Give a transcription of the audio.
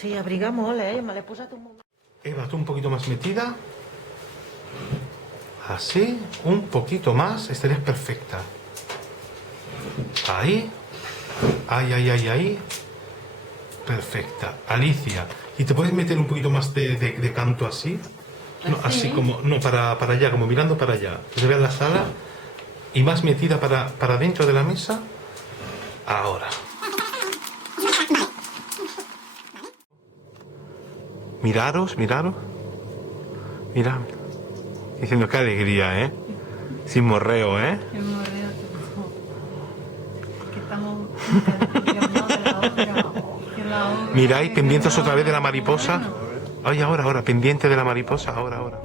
Sí, abriga molt, me l'he posat un moment. Eva, tú un poquito más metida. Así, un poquito más, estarías perfecta. Ahí. Ahí, ahí, ahí, ahí. Perfecta. Alicia, ¿y te puedes meter un poquito más de canto así? No, así como, no, para allá, como mirando para allá. Que se vea la sala. Y más metida para dentro de la mesa. Ahora. Miraros, miraros. Mira. Diciendo qué alegría, ¿eh? Sin morreo, ¿eh? Qué morreo, que estamos de la obra. Miráis, pendientes otra vez de la mariposa. Ay, ahora, pendiente de la mariposa, ahora.